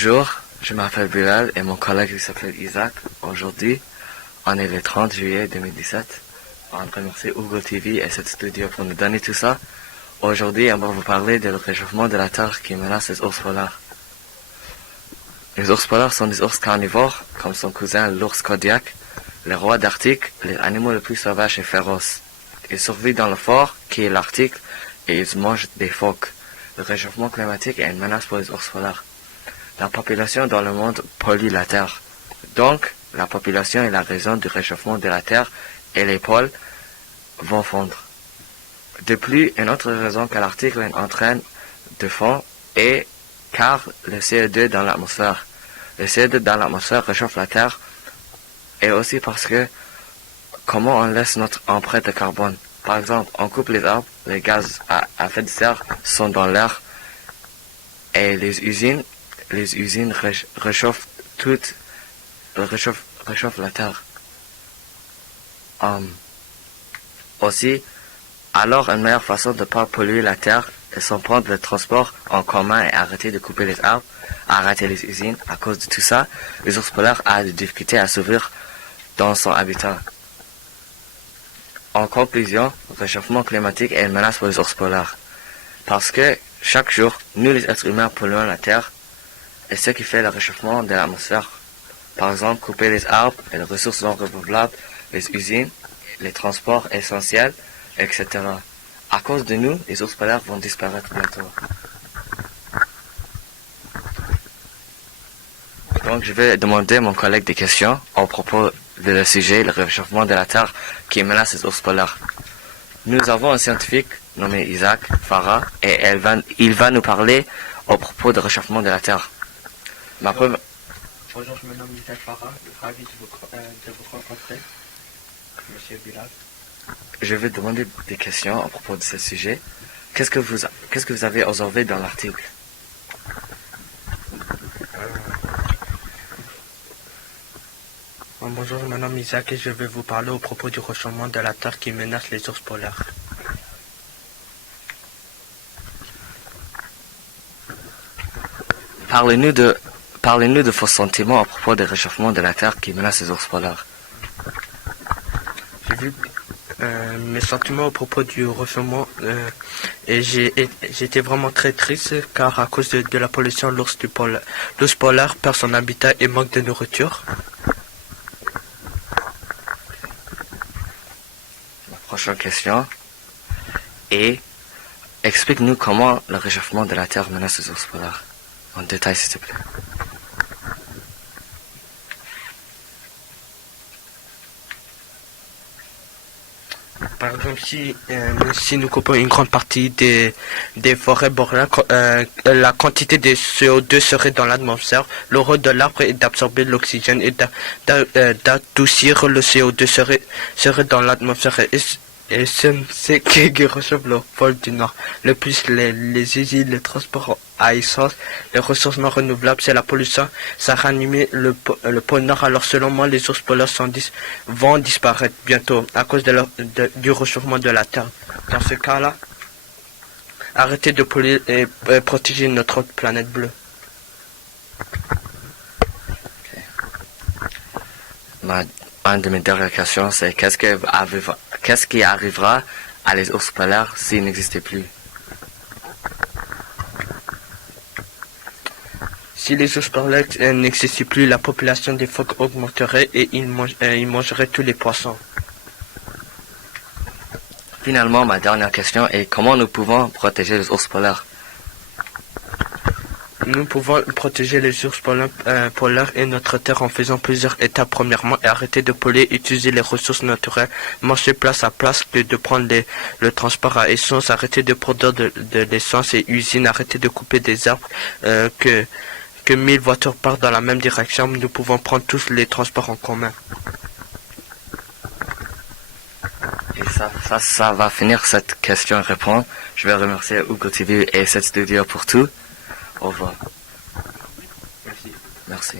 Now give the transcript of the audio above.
Bonjour, je m'appelle Bilal et mon collègue il s'appelle Isaac. Aujourd'hui, on est le 30 juillet 2017. On remercie Hugo TV et cette studio pour nous donner tout ça. Aujourd'hui, on va vous parler du réchauffement de la Terre qui menace les ours polaires. Les ours polaires sont des ours carnivores, comme son cousin l'ours Kodiak, le roi d'Arctique, les animaux les plus sauvages et féroces. Ils survivent dans le fort, qui est l'Arctique, et ils mangent des phoques. Le réchauffement climatique est une menace pour les ours polaires. La population dans le monde pollue la Terre. Donc, la population est la raison du réchauffement de la Terre et les pôles vont fondre. De plus, une autre raison que l'article entraîne de fond est car le CO2 dans l'atmosphère. Le CO2 dans l'atmosphère réchauffe la Terre et aussi parce que comment on laisse notre empreinte de carbone. Par exemple, on coupe les arbres, les gaz à effet de serre sont dans l'air et les usines réchauffent la Terre. Aussi, alors une meilleure façon de ne pas polluer la Terre est sans prendre le transport en commun et arrêter de couper les arbres, arrêter les usines. À cause de tout ça, les ours polaires ont des difficultés à s'ouvrir dans son habitat. En conclusion, le réchauffement climatique est une menace pour les ours polaires. Parce que chaque jour, nous les êtres humains polluons la Terre et ce qui fait le réchauffement de l'atmosphère. Par exemple, couper les arbres et les ressources non renouvelables, les usines, les transports essentiels, etc. À cause de nous, les ours polaires vont disparaître bientôt. Donc, je vais demander à mon collègue des questions à propos de le sujet, le réchauffement de la Terre qui menace les ours polaires. Nous avons un scientifique nommé Isaac Farah et il va nous parler au propos du réchauffement de la Terre. Bonjour, je me nomme Isaac Farah, ravi de vous rencontrer, Monsieur Bilal. Je vais demander des questions à propos de ce sujet. Qu'est-ce que vous avez observé dans l'article? Bonjour, je me nomme Isaac et je vais vous parler au propos du réchauffement de la Terre qui menace les ours polaires. Parlez-nous de vos sentiments à propos du réchauffement de la Terre qui menace les ours polaires. J'ai vu mes sentiments au propos du réchauffement et j'étais vraiment très triste car à cause de la pollution, l'ours polaire perd son habitat et manque de nourriture. La prochaine question est explique-nous comment le réchauffement de la Terre menace les ours polaires. En détail, s'il te plaît. Par exemple, si nous coupons une grande partie des forêts boréales, la quantité de CO2 serait dans l'atmosphère. Le rôle de l'arbre est d'absorber l'oxygène et d'adoucir le CO2 serait dans l'atmosphère. Et c'est qui réchauffe le pôle du Nord. Le plus les usines, les transports à essence, les ressources non renouvelables, c'est la pollution. Ça ranime le pôle Nord. Alors selon moi, les ours polaires vont disparaître bientôt à cause du réchauffement de la Terre. Dans ce cas-là, arrêtez de polluer et protéger notre planète bleue. Une de mes dernières questions, c'est qu'est-ce qui arrivera à les ours polaires s'ils n'existaient plus? Si les ours polaires n'existaient plus, la population des phoques augmenterait et ils mangeraient tous les poissons. Finalement, ma dernière question est comment nous pouvons protéger les ours polaires? Nous pouvons protéger les ours polaires et notre terre en faisant plusieurs étapes. Premièrement, arrêter de polluer, utiliser les ressources naturelles, marcher place à place, de prendre le transport à essence, arrêter de produire de l'essence et usines, arrêter de couper des arbres, que 1000 voitures partent dans la même direction. Nous pouvons prendre tous les transports en commun. Et ça va finir cette question-réponse. Je vais remercier Hugo TV et cette studio pour tout. Au revoir. Merci. Merci.